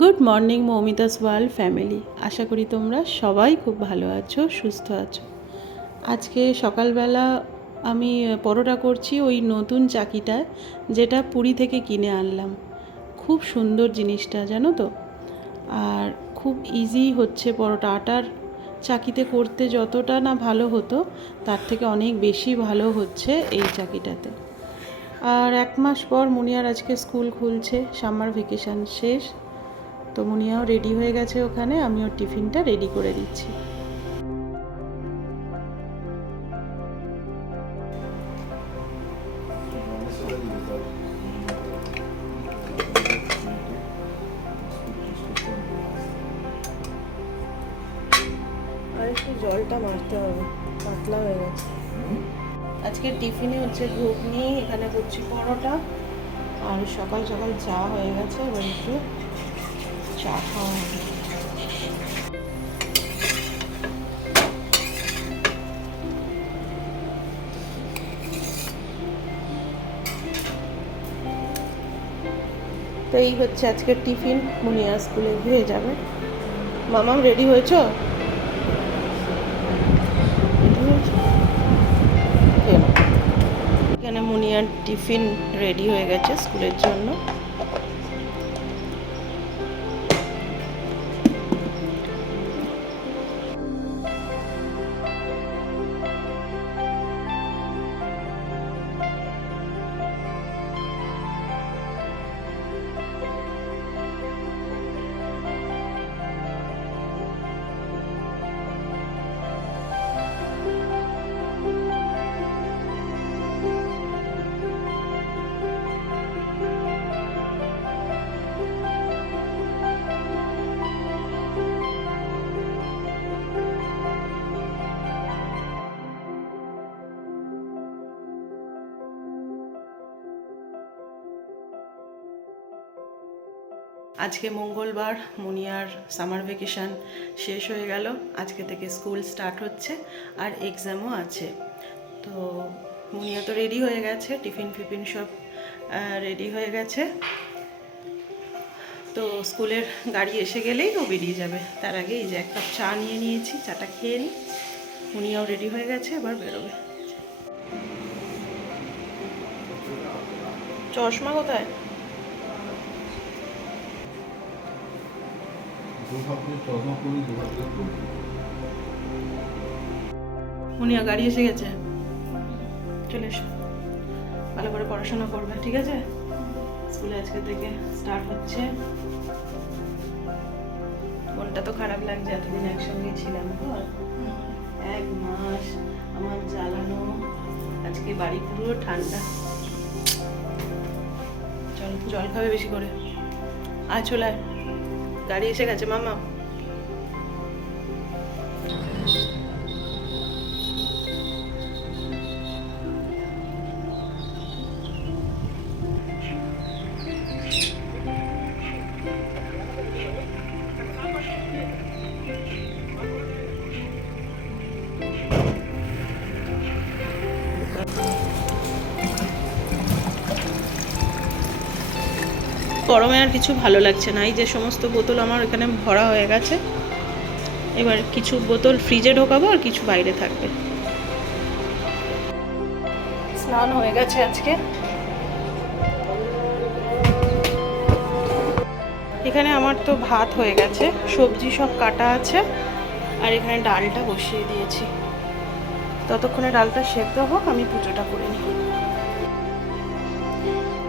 Good morning, Moumita's world family. আশা করি তোমরা সবাই খুব ভালো আছো, সুস্থ আছো। আজকে সকালবেলা আমি পরোটা করছি ওই নতুন চাকিটায় যেটা পুরী থেকে কিনে আনলাম। খুব সুন্দর জিনিসটা, জানো তো? আর খুব ইজি হচ্ছে পরোটা। আটার চাকিতে করতে যতটা না ভালো হতো, তার থেকে অনেক বেশি ভালো হচ্ছে এই চাকিটাতে। আর এক মাস পর মুনিয়ার আজকে স্কুল খুলছে সামার ভেকেশান শেষ। তো মুনিয়াও রেডি হয়ে গেছে ওখানে আমি ওর টিফিনটা রেডি করে দিচ্ছি। আর একটু জলটা মারতে হবে পাতলা হয়ে গেছে। আজকে টিফিনে হচ্ছে ঘুগনি এখানে করছি পরোটা আর সকাল সকাল চা হয়ে গেছে এবার একটু চা তো এই হচ্ছে আজকের টিফিন, মুনিয়া স্কুলে হয়ে যাবে। মামাম রেডি হয়েছো। এখানে মুনিয়ার টিফিন রেডি হয়ে গেছে স্কুলের জন্য। আজকে মঙ্গলবার, মুনিয়ার সামার ভেকেশন শেষ হয়ে গেল। আজকে থেকে স্কুল স্টার্ট হচ্ছে আর এক্সামও আছে। তো মুনিয়া তো রেডি হয়ে গেছে, টিফিন ফিফিন সব রেডি হয়ে গেছে। তো স্কুলের গাড়ি এসে গেলেই ও বেরিয়ে যাবে। তার আগে এই যে এক কাপ চা নিয়ে নিয়েছি, চাটা খেয়ে নিই মুনিয়াও রেডি হয়ে গেছে, এবার বেরোবে। চশমা কোথায়? মুনিয়া, গাড়ি এসে গেছে। চলে এসো। ভালো করে পড়াশোনা করবে, ঠিক আছে? স্কুলে আজকে থেকে স্টার্ট হচ্ছে। মনটা তো খারাপ লাগছে, এতদিন একসঙ্গে ছিলাম তো। এক মাস আমার জ্বালানো, আজকে বাড়ি পুরো ঠান্ডা। চল, জল খাবে বেশি করে। আয়, চলে আয়। গাড়ি এসে গেছে মামা গরমে আর কিছু ভালো লাগছে না। এই যে সমস্ত বোতল আমার এখানে ভরা হয়ে গেছে। এবার কিছু বোতল ফ্রিজে ঢোকাবো আর কিছু বাইরে থাকবে। স্নান হয়ে গেছে আজকে। এখানে আমার তো ভাত হয়ে গেছে, সবজি সব কাটা আছে, আর এখানে ডালটা বসিয়ে দিয়েছি। ততক্ষণে ডালটা সেদ্ধ হোক, আমি পুজোটা করে নিই।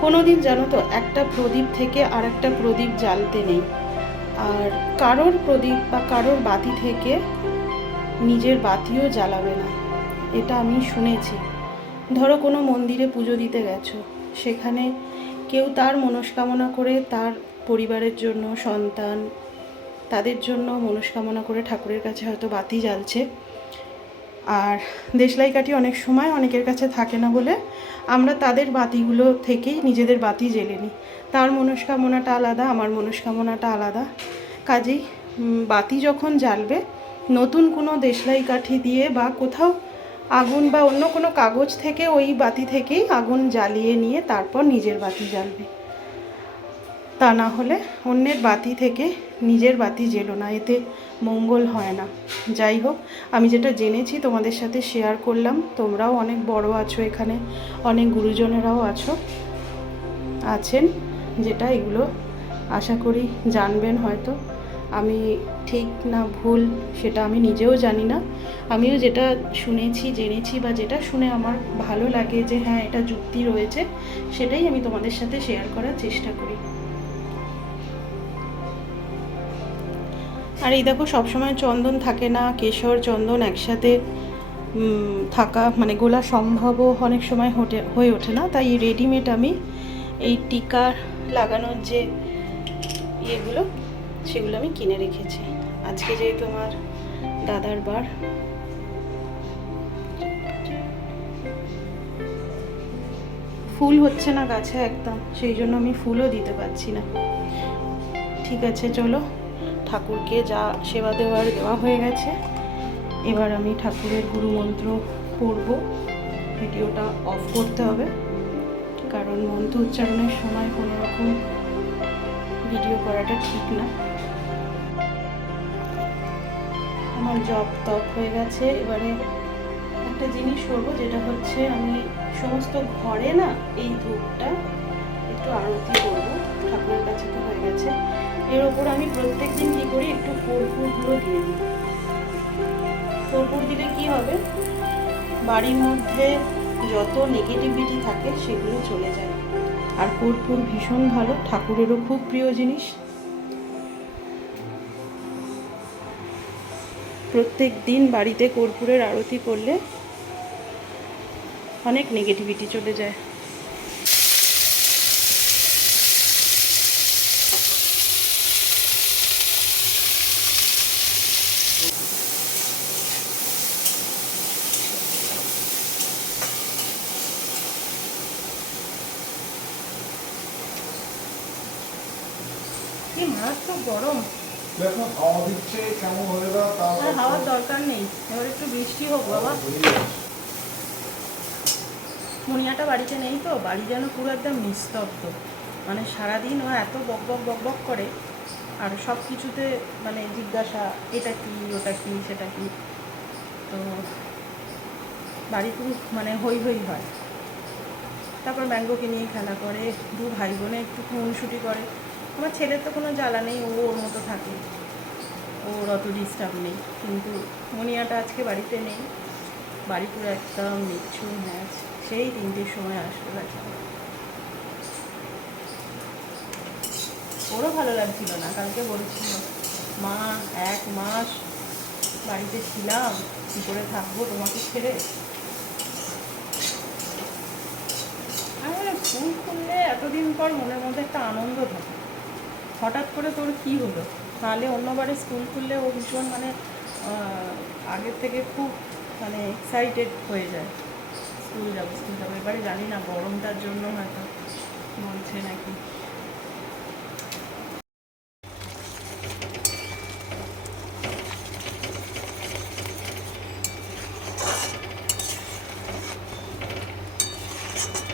কোনো দিন জানো তো, একটা প্রদীপ থেকে আর একটা প্রদীপ জ্বালতে নেই। আর কারোর প্রদীপ বা কারোর বাতি থেকে নিজের বাতিও জ্বালাবে না। এটা আমি শুনেছি। ধরো কোনো মন্দিরে পুজো দিতে গেছো। সেখানে কেউ তার মনস্কামনা করে তার পরিবারের জন্য সন্তান, তাদের জন্য মনস্কামনা করে ঠাকুরের কাছে হয়তো বাতি জ্বালছে। আর দেশলাই কাঠি অনেক সময় অনেকের কাছে থাকে না বলে আমরা তাদের বাতিগুলো থেকেই নিজেদের বাতি জ্বেলে নিই। তার মনস্কামনাটা আলাদা, আমার মনস্কামনাটা আলাদা। কাজেই বাতি যখন জ্বালবে, নতুন কোনো দেশলাই কাঠি দিয়ে বা কোথাও আগুন বা অন্য কোনো কাগজ থেকে ওই বাতি থেকেই আগুন জ্বালিয়ে নিয়ে তারপর নিজের বাতি জ্বালবে। তা না হলে অন্যের বাতি থেকে নিজের বাতি জেলো না, এতে মঙ্গল হয় না। যাই হোক, আমি যেটা জেনেছি তোমাদের সাথে শেয়ার করলাম, তোমরাও অনেক বড় আছো এখানে, অনেক গুরুজনেরাও আছো, আছেন, যেটা এগুলো আশা করি জানবেন হয়তো। আমি ঠিক না ভুল সেটা আমি নিজেও জানি না। আমিও যেটা শুনেছি, জেনেছি বা যেটা শুনে আমার ভালো লাগে যে হ্যাঁ এটা যুক্তি রয়েছে, সেটাই আমি তোমাদের সাথে শেয়ার করার চেষ্টা করি। আর এই দেখো, সবসময় চন্দন থাকে না, কেশর চন্দন একসাথে থাকা মানে গোলা সম্ভবও অনেক সময় হোটে, হয়ে ওঠে না। তাই রেডিমেড আমি এই টিকা লাগানোর যে ইয়েগুলো, সেগুলো আমি কিনে রেখেছি। আজকে যেহেতু আমার দাদার বার। ফুল হচ্ছে না গাছে একদম, সেই জন্য আমি ফুলও দিতে পারছি না। ঠিক আছে, চলো। ঠাকুরকে যা সেবা দেওয়ার দেওয়া হয়ে গেছে। এবার আমি ঠাকুরের গুরু মন্ত্র পড়ব। ভিডিওটা অফ করতে হবে। কারণ মন্ত্র উচ্চারণের সময় কোনো রকম ভিডিও করাটা ঠিক না। আমার জব তপ হয়ে গেছে। এবারে একটা জিনিস করব, যেটা হচ্ছে আমি সমস্ত ঘরে না এই ধূপটা একটু আরতি করব। ঠাকুরের কাছে তো হয়ে গেছে। এর ওপর আমি প্রত্যেক দিন কী করি, একটু কর্পূরগুলো দিয়ে দিই। কর্পূর দিলে কি হবে? বাড়ির মধ্যে যত নেগেটিভিটি থাকে, সেগুলো চলে যায়। আর কর্পূর ভীষণ ভালো, ঠাকুরেরও খুব প্রিয় জিনিস। প্রত্যেক দিন বাড়িতে কর্পূরের আরতি করলে অনেক নেগেটিভিটি চলে যায়। মারাত্মক গরম। দেখো হাওয়া দিচ্ছে কেমন হয়ে গেল তাও আর হাওয়ার দরকার নেই। এবার একটু বৃষ্টি হোক বাবা। মুনিয়াটা বাড়িতে নেই তো বাড়ি যেন পুরো একদম নিস্তব্ধ। মানে সারাদিন ও এত বক বক বক বক করে আর সব কিছুতে মানে জিজ্ঞাসা এটা কি ওটা কি সেটা কি? তো বাড়ি খুব মানে হই হই হয়। তারপর ম্যাঙ্গোকে নিয়ে খেলা করে দু ভাই বোনে একটু খুনসুটি করে। আমার ছেলের তো কোনো জ্বালা নেই, ও ওর মতো থাকে। ওর অত ডিস্টার্ব নেই। কিন্তু মনিয়াটা আজকে বাড়িতে নেই। বাড়ি পুরো একদম নিচ্ছুম ম্যাচ সেই তিনটের সময় আসবে বাচ্চারা ওরও ভালো লাগছিল না, কালকে বলছিল, মা, এক মাস বাড়িতে ছিলাম, কী করে থাকব তোমাকে ছেড়ে? আর স্কুল খুললে এতদিন পর মনের মধ্যে একটা আনন্দ থাকে। হঠাৎ করে তোর কি হলো? তাহলে অন্যবারে স্কুল খুললে ও ভীষণ মানে আগের থেকে খুব মানে এক্সাইটেড হয়ে যায়। স্কুল যাব স্কুল যাব। এবারে জানি না, গরমটার জন্য হয়তো বলছে নাকি।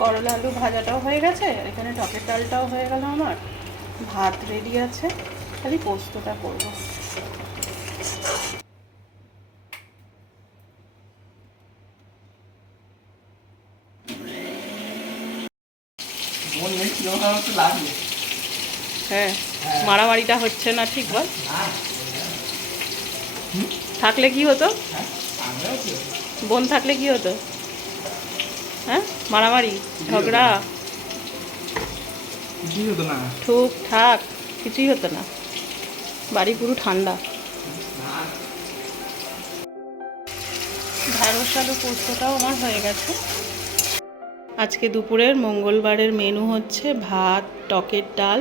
করলা আলু ভাজাটাও হয়ে গেছে, এখানে টকের ডালটাও হয়ে গেল আমার। ভাত রেডি আছে। খালি পোস্তটা করব। লাগবে? হ্যাঁ মারামারিটা হচ্ছে না ঠিক বল? থাকলে কি হতো? বোন থাকলে কি হতো? হ্যাঁ মারামারি ঝগড়া। ঠুক কিছুই হতো না। বাড়ি পুরো ঠান্ডা। ঢ্যাঁড়স আলু পোস্তটাও আমার হয়ে গেছে। আজকে দুপুরের মঙ্গলবারের মেনু হচ্ছে ভাত, টকের ডাল,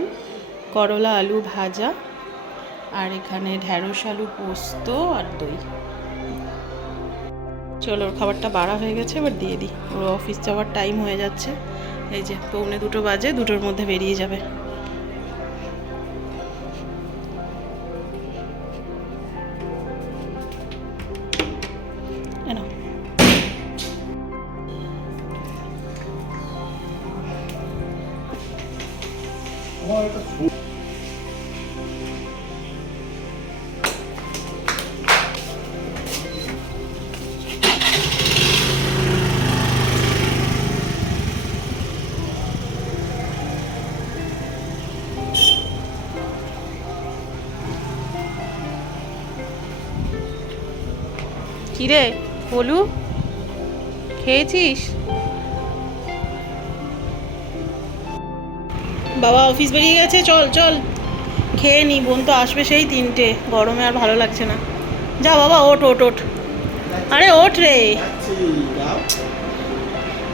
করলা আলু ভাজা, আর এখানে ঢ্যাঁড়স আলু পোস্ত আর দই। চলো খাবারটা বাড়া হয়ে গেছে, এবার দিয়ে দিই। ওর অফিস যাওয়ার টাইম হয়ে যাচ্ছে। এই যে পৌনে দুটো বাজে দুটোর মধ্যে বেরিয়ে যাবে। কিরে বলু খেয়েছিস? বাবা অফিস বেরিয়ে গেছে, চল চল। খেয়ে নি, বোন তো আসবে সেই তিনটে। গরমে আর ভালো লাগছে না। যা বাবা, ওঠ ওঠ ওঠ। আরে, ওঠ রে।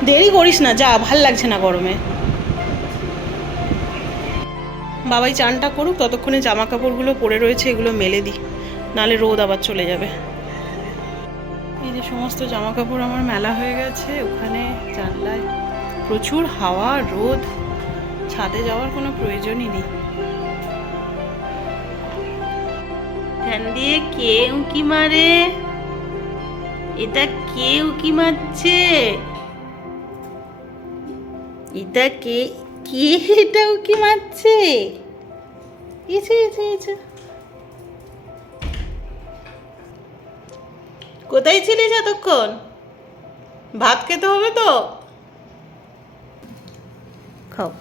দেরি করিস না, যা, ভালো লাগছে না গরমে। বাবাই চানটা করুক, ততক্ষণে জামা কাপড়গুলো পরে রয়েছে, এগুলো মেলে দিই নালে রোদ আবার চলে যাবে। যে সমস্ত জামা কাপড় আমার মেলা হয়ে গেছে, ওখানে জানলায় প্রচুর হাওয়া, রোদ, ছাদে যাওয়ার কোনো প্রয়োজনই নেই। ফ্যান দিয়ে কে উঁকি মারে? এটা কে উঁকি মারছে? এটা কে কে এটা উঁকি মারছে? এসে কোথায় ছিলিস এতক্ষণ? ভাত খেতে হবে তো? খাও।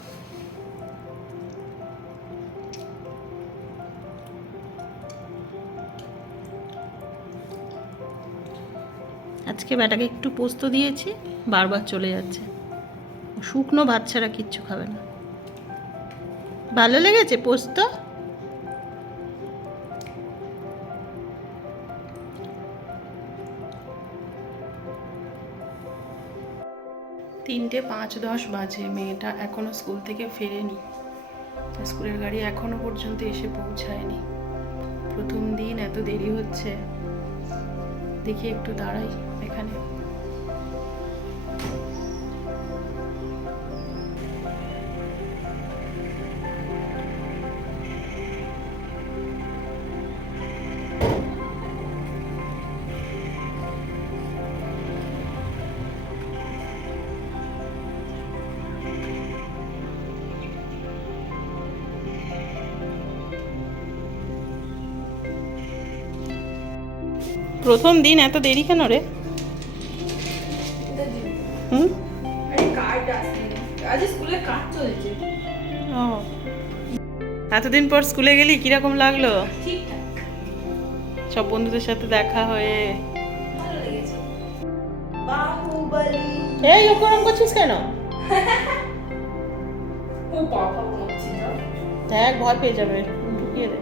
আজকে বেটাকে একটু পোস্ত দিয়েছি, বারবার চলে যাচ্ছে। শুকনো ভাত ছাড়া কিচ্ছু খাবে না। ভালো লেগেছে পোস্ত? তিনটে পাঁচ দশ বাজে। মেয়েটা এখনও স্কুল থেকে ফেরেনি। স্কুলের গাড়ি এখনও পর্যন্ত এসে পৌঁছায়নি। প্রথম দিন এত দেরি হচ্ছে। দেখি একটু দাঁড়াই এখানে। প্রথম দিন এত দেরি কেন রে? হুম? ও। এতদিন পর স্কুলে গেলি? কীরকম লাগল? সব বন্ধুদের সাথে দেখা হয়ে। এই ওরকম করছিস কেন? দেখ ভয় পেয়ে যাবে। ঢুকিয়ে দে।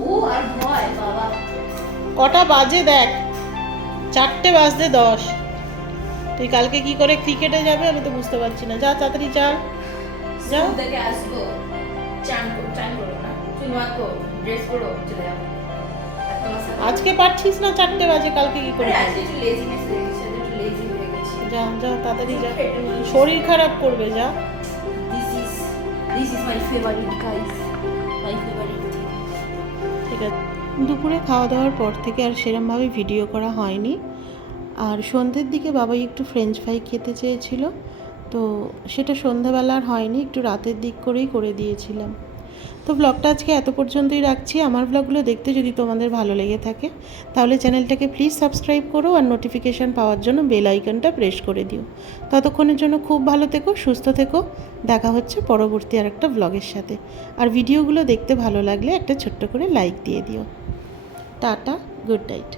ও আর ভয় বাবা। কটা বাজে দেখ? চারটে বাজতে দশ। তুই কালকে কি করে ক্রিকেটে যাবে আমি তো বুঝতে পারছি না। যা তাড়াতাড়ি যা। যাও থেকে আসব। চান চান করো না। চুল ড্রেস পরো চলে যাব। আর তোমার সাথে আজকে পারছিস না চারটে বাজে কালকে কি করে যা যা তাড়াতাড়ি যা। শরীর খারাপ করবে যা। This is this is my favourite guys দুপুরে খাওয়া দাওয়ার পর থেকে আর সেরমভাবে ভিডিও করা হয়নি। আর সন্ধ্যের দিকে বাবাই একটু ফ্রেঞ্চ ফ্রাই খেতে চেয়েছিল, তো সেটা সন্ধ্যাবেলা আর হয়নি, একটু রাতের দিক করেই করে দিয়েছিলাম। তো ব্লগটা আজকে এত পর্যন্তই রাখছি। আমার ব্লগগুলো দেখতে যদি তোমাদের ভালো লেগে থাকে, তাহলে চ্যানেলটাকে প্লিজ সাবস্ক্রাইব করো আর নোটিফিকেশান পাওয়ার জন্য বেল আইকনটা প্রেস করে দিও। ততক্ষণের জন্য খুব ভালো থেকো, সুস্থ থেকো। দেখা হচ্ছে পরবর্তী আর একটা ব্লগের সাথে। আর ভিডিওগুলো দেখতে ভালো লাগলে একটা ছোট্ট করে লাইক দিয়ে দিও। Tata good night